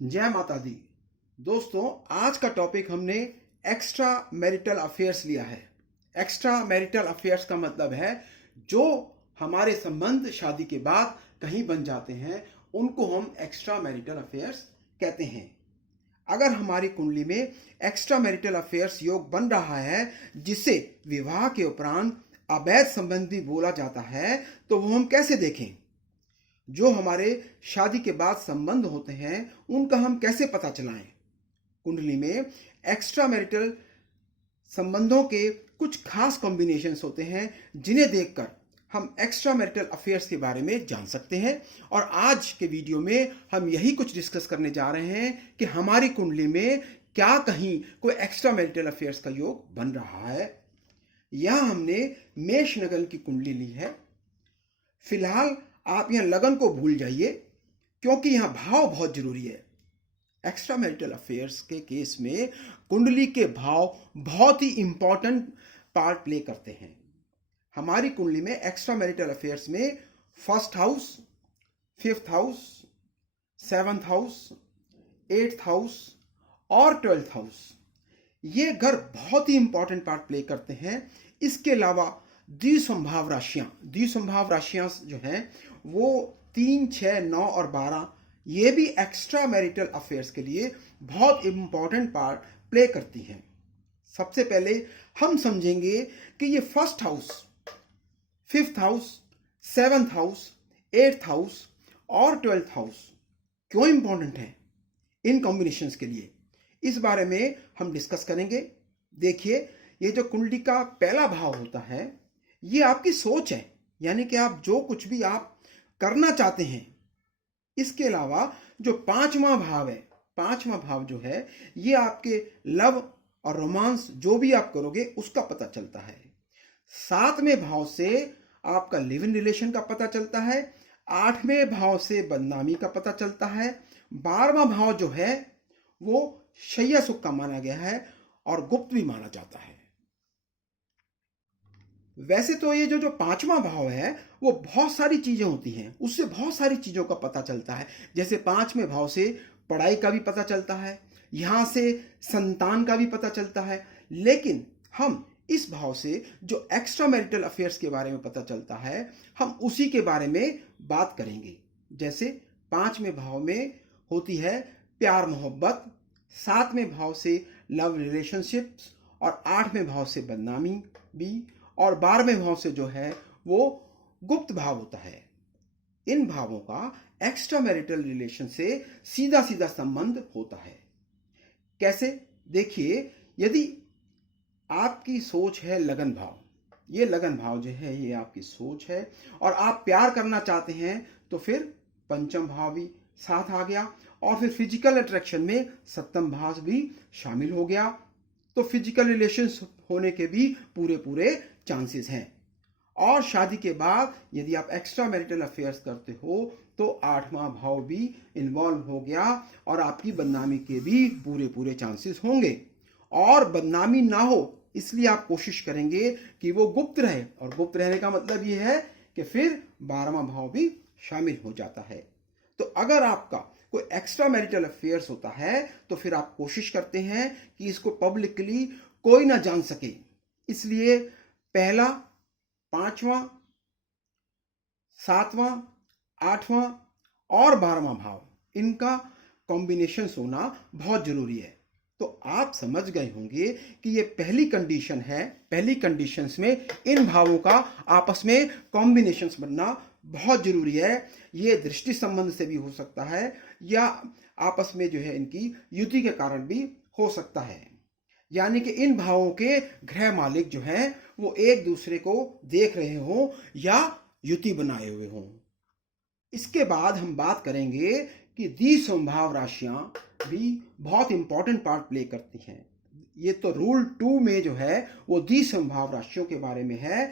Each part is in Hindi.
जय माता दी। दोस्तों, आज का टॉपिक हमने एक्स्ट्रा मैरिटल अफेयर्स लिया है। एक्स्ट्रा मैरिटल अफेयर्स का मतलब है जो हमारे संबंध शादी के बाद कहीं बन जाते हैं, उनको हम एक्स्ट्रा मैरिटल अफेयर्स कहते हैं। अगर हमारी कुंडली में एक्स्ट्रा मैरिटल अफेयर्स योग बन रहा है, जिसे विवाह के उपरांत अवैध संबंध भी बोला जाता है, तो वो हम कैसे देखें? जो हमारे शादी के बाद संबंध होते हैं, उनका हम कैसे पता चलाएं? कुंडली में एक्स्ट्रा मैरिटल संबंधों के कुछ खास कॉम्बिनेशंस होते हैं, जिन्हें देखकर हम एक्स्ट्रा मैरिटल अफेयर्स के बारे में जान सकते हैं। और आज के वीडियो में हम यही कुछ डिस्कस करने जा रहे हैं कि हमारी कुंडली में क्या कहीं कोई एक्स्ट्रा मैरिटल अफेयर्स का योग बन रहा है। यहां हमने मेष लगन की कुंडली ली है। फिलहाल आप यहां लगन को भूल जाइए, क्योंकि यहां भाव बहुत जरूरी है। एक्स्ट्रा मैरिटल अफेयर्स के केस में कुंडली के भाव बहुत ही इंपॉर्टेंट पार्ट प्ले करते हैं। हमारी कुंडली में एक्स्ट्रा मैरिटल अफेयर्स में first house, fifth house, seventh house, eighth house और 12th हाउस, ये घर बहुत ही इंपॉर्टेंट पार्ट प्ले करते हैं। इसके अलावा द्विसंभाव राशियां जो हैं वो 3, 6, 9 और 12, ये भी एक्स्ट्रा मैरिटल अफेयर्स के लिए बहुत इंपॉर्टेंट पार्ट प्ले करती हैं। सबसे पहले हम समझेंगे कि ये first house, fifth house, seventh house, eighth house और 12th हाउस क्यों इंपॉर्टेंट है इन कॉम्बिनेशंस के लिए, इस बारे में हम डिस्कस करेंगे। देखिए, ये जो कुंडली का पहला भाव होता है, ये आपकी सोच है, यानी कि आप जो कुछ भी आप करना चाहते हैं। इसके अलावा जो पांचवा भाव जो है, ये आपके लव और रोमांस जो भी आप करोगे उसका पता चलता है। 7वें भाव से आपका लिव इन रिलेशन का पता चलता है। 8वें भाव से बदनामी का पता चलता है। 12वां भाव जो है वो शैया सुख का माना गया है और गुप्त भी माना जाता है। वैसे तो ये जो पांचवा भाव है, वो बहुत सारी चीजें होती हैं, उससे बहुत सारी चीजों का पता चलता है। जैसे 5वें भाव से पढ़ाई का भी पता चलता है, यहां से संतान का भी पता चलता है। लेकिन हम इस भाव से जो एक्स्ट्रा मैरिटल अफेयर्स के बारे में पता चलता है, हम उसी के बारे में बात करेंगे। जैसे 5वें भाव में होती है प्यार मोहब्बत, 7वें भाव से लव रिलेशनशिप्स और 8वें भाव से बदनामी भी, और 12वें भाव से जो है वो गुप्त भाव होता है। इन भावों का एक्स्ट्रा मैरिटल रिलेशन से सीधा सीधा संबंध होता है। कैसे? देखिए, यदि आपकी सोच है लगन भाव, ये लगन भाव जो है ये आपकी सोच है, और आप प्यार करना चाहते हैं, तो फिर पंचम भाव भी साथ आ गया, और फिर फिजिकल अट्रैक्शन में 7वां भाव भी शामिल हो गया। तो फिजिकल रिलेशंस होने के भी पूरे चांसेस हैं। और शादी के बाद यदि आप एक्स्ट्रा मैरिटल अफेयर्स करते हो, तो 8वां भाव भी इन्वॉल्व हो गया, और आपकी बदनामी के भी पूरे चांसेस होंगे। और बदनामी ना हो, इसलिए आप कोशिश करेंगे कि वो गुप्त रहे, और गुप्त रहने का मतलब ये है कि फिर 12वां भाव भी शामिल हो जाता है। तो अगर आपका कोई एक्स्ट्रा मैरिटल अफेयर्स होता है, तो फिर आप कोशिश करते हैं कि इसको पब्लिकली कोई ना जान सके। इसलिए पहला, 5वां, 7वां, 8वां और 12वां भाव, इनका कॉम्बिनेशन होना बहुत जरूरी है। तो आप समझ गए होंगे कि ये पहली कंडीशन है। पहली कंडीशंस में इन भावों का आपस में कॉम्बिनेशंस बनना बहुत जरूरी है। ये दृष्टि संबंध से भी हो सकता है, या आपस में जो है इनकी युति के कारण भी हो सकता है। यानी कि इन भावों के ग्रह मालिक जो हैं वो एक दूसरे को देख रहे हों या युति बनाए हुए हों। इसके बाद हम बात करेंगे कि द्विसंभाव राशियां भी बहुत इंपॉर्टेंट पार्ट प्ले करती हैं। ये तो रूल 2 में जो है वो द्विसंभाव राशियों के बारे में है।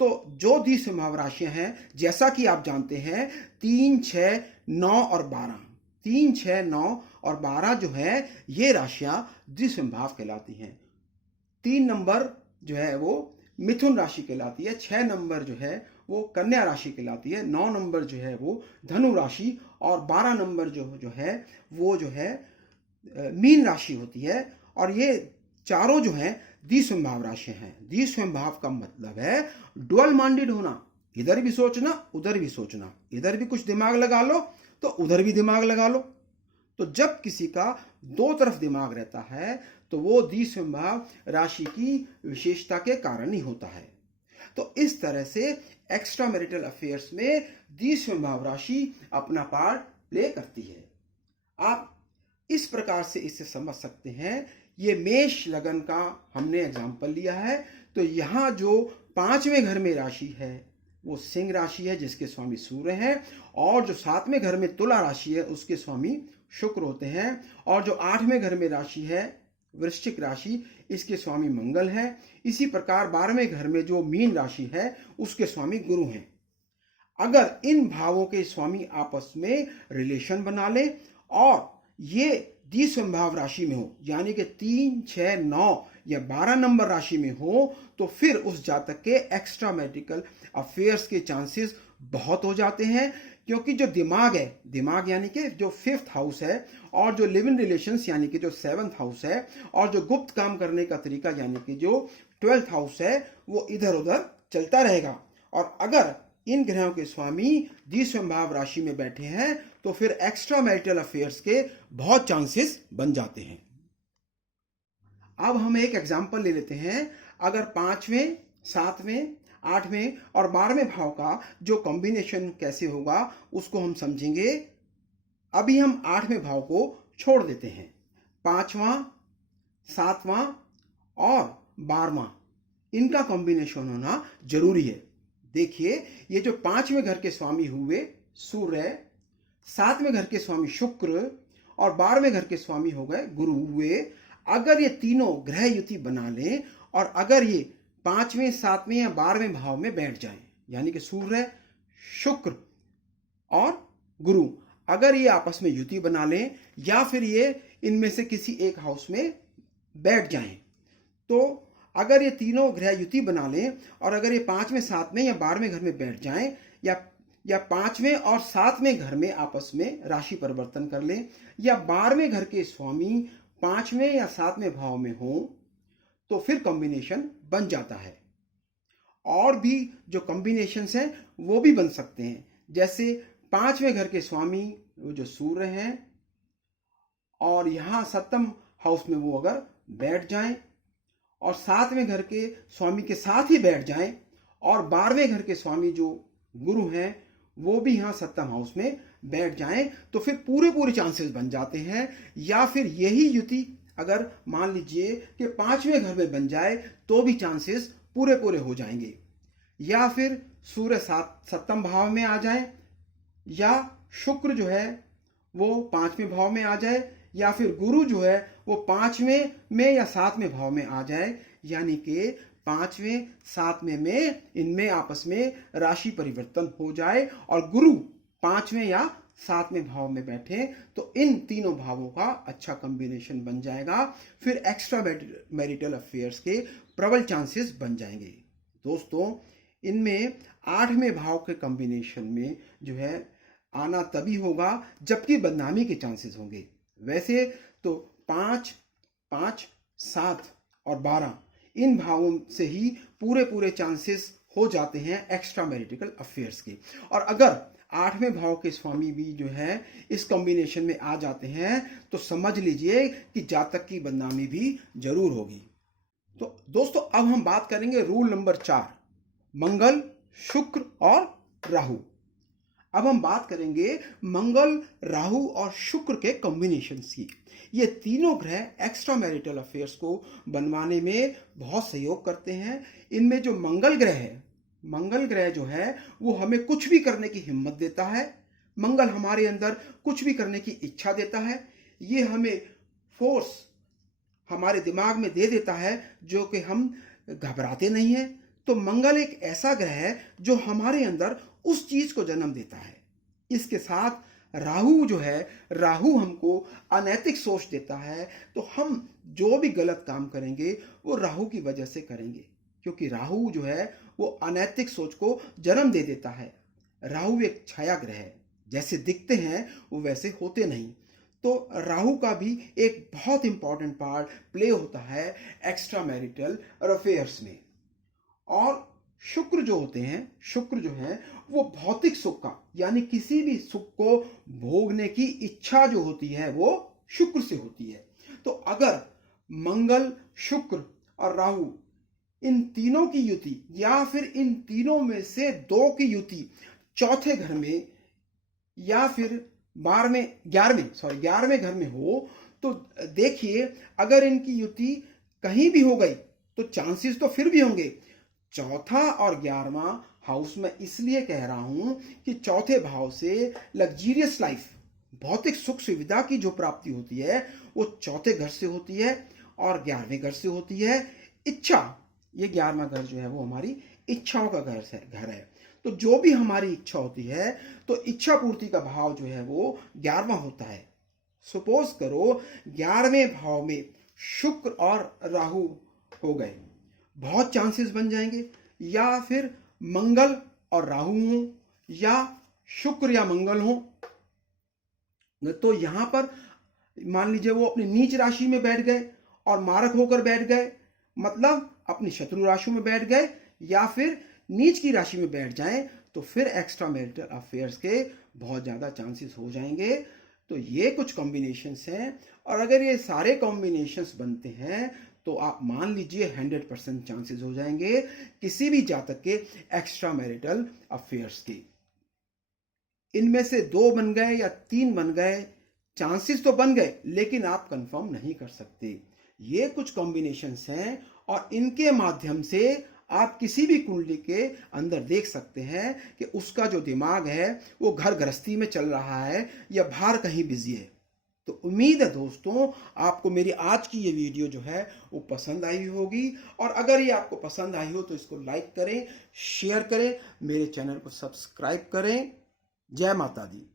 तो जो द्विसंभाव राशियां हैं, जैसा कि आप जानते हैं, 3, 6, 9 और 12, 3, 6, 9 और 12 जो है ये राशियां द्विसंभाव कहलाती हैं। 3 नंबर जो है वो मिथुन राशि कहलाती है, 6 नंबर जो है वो कन्या राशि कहलाती है, 9 नंबर जो है वो धनु राशि, और 12 नंबर जो है वो जो है मीन राशि होती है। और ये चारों जो हैं द्विसंभाव राशि हैं। द्विसंभाव का मतलब है डुअल माइंडेड होना, इधर भी सोचना उधर भी सोचना, इधर भी कुछ दिमाग लगा लो तो उधर भी दिमाग लगा लो। तो जब किसी का दो तरफ दिमाग रहता है तो वो द्विसंभाव राशि की विशेषता के कारण ही होता है। तो इस तरह से एक्स्ट्रा मैरिटल अफेयर्स में द्विसंभाव राशि अपना पार्ट प्ले करती है। आप इस प्रकार से इसे समझ सकते हैं। ये मेष लगन का हमने एग्जाम्पल लिया है। तो यहाँ जो 5वें घर में राशि है वो सिंह राशि है जिसके स्वामी सूर्य हैं, और जो 7वें घर में तुला राशि है उसके स्वामी शुक्र होते हैं, और जो 8वें घर में राशि है वृश्चिक राशि, इसके स्वामी मंगल है। इसी प्रकार 12वें घर में जो मीन राशि है उसके स्वामी गुरु हैं। अगर इन भावों के स्वामी आपस में रिलेशन बना लें और ये द्विसंभाव राशि में हो, यानी कि 3, 6, 9 या 12 नंबर राशि में हो, तो फिर उस जातक के एक्स्ट्रा मैरिटल अफेयर्स के चांसेस बहुत हो जाते हैं। क्योंकि जो दिमाग है, दिमाग यानी कि जो 5th हाउस है, और जो लिव इन रिलेशंस यानी कि जो 7th हाउस है, और जो गुप्त काम करने का तरीका यानी कि जो 12th हाउस है, वो इधर उधर चलता रहेगा। और अगर इन ग्रहों के स्वामी द्विसंभाव राशि में बैठे हैं तो फिर एक्स्ट्रा मैरिटल अफेयर्स के बहुत चांसेस बन जाते हैं। अब हम एक एग्जांपल ले लेते हैं। अगर 5वें, 7वें, 8वें और 12वें भाव का जो कॉम्बिनेशन कैसे होगा उसको हम समझेंगे। अभी हम 8वें भाव को छोड़ देते हैं। 5वां, 7वां और 12वां इनका कॉम्बिनेशन होना जरूरी है। देखिए, ये जो 5वें घर के स्वामी हुए सूर्य, 7वें घर के स्वामी शुक्र और 12वें घर के स्वामी हो गए गुरु हुए। अगर ये तीनों ग्रह युति बना लें और अगर ये 5वें, 7वें या 12वें भाव में बैठ जाएं, यानी कि सूर्य, शुक्र और गुरु अगर ये आपस में युति बना लें या फिर ये इनमें से किसी एक हाउस में बैठ जाएं, तो अगर ये तीनों ग्रह युति बना लें और अगर ये 5वें, 7वें या 12वें घर में बैठ जाएं या 5वें और 7वें घर में आपस में राशि परिवर्तन कर लें, या 12वें घर के स्वामी 5वें या 7वें भाव में हो, तो फिर कॉम्बिनेशन बन जाता है। और भी जो कॉम्बिनेशंस हैं वो भी बन सकते हैं। जैसे 5वें घर के स्वामी वो जो सूर्य हैं और यहाँ 7th हाउस में वो अगर बैठ जाएं और 7वें घर के स्वामी के साथ ही बैठ जाएं और 12वें घर के स्वामी जो गुरु हैं वो भी यहाँ 7th हाउस में बैठ जाएं, तो फिर पूरे चांसेस बन जाते हैं। या फिर यही युति अगर मान लीजिए कि 5वें घर में बन जाए तो भी चांसेस पूरे हो जाएंगे। या फिर सूर्य 7th भाव में आ जाए, या शुक्र जो है वो 5वें भाव में आ जाए, या फिर गुरु जो है वो 5वें में या 7वें भाव में आ जाए, यानी कि 5वें, 7वें में इनमें आपस में राशि परिवर्तन हो जाए और गुरु 5वें या 7वें भाव में बैठे, तो इन तीनों भावों का अच्छा कॉम्बिनेशन बन जाएगा। फिर एक्स्ट्रा मैरिटल अफेयर्स के प्रबल चांसेस बन जाएंगे। दोस्तों, इनमें 8वें भाव के कॉम्बिनेशन में जो है आना तभी होगा जबकि बदनामी के चांसेस होंगे। वैसे तो 5, 7 और 12 इन भावों से ही पूरे चांसेस हो जाते हैं एक्स्ट्रा मैरिटल अफेयर्स के। और अगर 8वें भाव के स्वामी भी जो है इस कॉम्बिनेशन में आ जाते हैं तो समझ लीजिए कि जातक की बदनामी भी जरूर होगी। तो दोस्तों, अब हम बात करेंगे रूल नंबर 4, मंगल, शुक्र और राहु। अब हम बात करेंगे मंगल, राहु और शुक्र के कॉम्बिनेशन की। ये तीनों ग्रह एक्स्ट्रा मैरिटल अफेयर्स को बनवाने में बहुत सहयोग करते हैं। इनमें जो मंगल ग्रह है, मंगल ग्रह जो है वो हमें कुछ भी करने की हिम्मत देता है। मंगल हमारे अंदर कुछ भी करने की इच्छा देता है। ये हमें फोर्स हमारे दिमाग में दे देता है जो कि हम घबराते नहीं हैं। तो मंगल एक ऐसा ग्रह है जो हमारे अंदर उस चीज को जन्म देता है। इसके साथ राहु जो है, राहु हमको अनैतिक सोच देता है। तो हम जो भी गलत काम करेंगे वो राहु की वजह से करेंगे, क्योंकि राहु जो है वो अनैतिक सोच को जन्म दे देता है। राहु एक छाया ग्रह है, जैसे दिखते हैं वो वैसे होते नहीं। तो राहु का भी एक बहुत इंपॉर्टेंट पार्ट प्ले होता है एक्स्ट्रा मैरिटल अफेयर्स में। और शुक्र जो होते हैं, शुक्र जो है वो भौतिक सुख का, यानी किसी भी सुख को भोगने की इच्छा जो होती है वो शुक्र से होती है। तो अगर मंगल, शुक्र और राहु इन तीनों की युति या फिर इन तीनों में से दो की युति चौथे घर में या फिर 11वें घर में हो, तो देखिए अगर इनकी युति कहीं भी हो गई तो चांसेस तो फिर भी होंगे। चौथा और 11वां हाउस में इसलिए कह रहा हूं कि चौथे भाव से लग्जीरियस लाइफ, भौतिक सुख सुविधा की जो प्राप्ति होती है वो चौथे घर से होती है और 11वें घर से होती है। इच्छा, ये 11वां घर जो है वो हमारी इच्छाओं का घर है। तो जो भी हमारी इच्छा होती है तो इच्छा पूर्ति का भाव जो है वो 11वां होता है। सपोज करो 11वें भाव में शुक्र और राहु हो गए, बहुत चांसेस बन जाएंगे। या फिर मंगल और राहु हो या शुक्र या मंगल हो, तो यहां पर मान लीजिए वो अपनी नीच राशि में बैठ गए और मारक होकर बैठ गए, मतलब अपनी शत्रु राशि में बैठ गए या फिर नीच की राशि में बैठ जाएं, तो फिर एक्स्ट्रा मैरिटल अफेयर्स के बहुत ज़्यादा चांसेस हो जाएंगे। तो ये कुछ कॉम्बिनेशंस हैं, और अगर ये सारे कॉम्बिनेशंस बनते हैं तो आप मान लीजिए 100% चांसेस हो जाएंगे किसी भी जातक के एक्स्ट्रा मैरिटल अफेयर्स के। इनमें से 2 बन गए या 3 बन गए, चांसेस तो बन गए, लेकिन आप कंफर्म नहीं कर सकते। ये कुछ कॉम्बिनेशंस हैं और इनके माध्यम से आप किसी भी कुंडली के अंदर देख सकते हैं कि उसका जो दिमाग है वो घर गृहस्थी में चल रहा है या बाहर कहीं बिजी है। तो उम्मीद है दोस्तों आपको मेरी आज की ये वीडियो जो है वो पसंद आई होगी, और अगर ये आपको पसंद आई हो तो इसको लाइक करें, शेयर करें, मेरे चैनल को सब्सक्राइब करें। जय माता दी।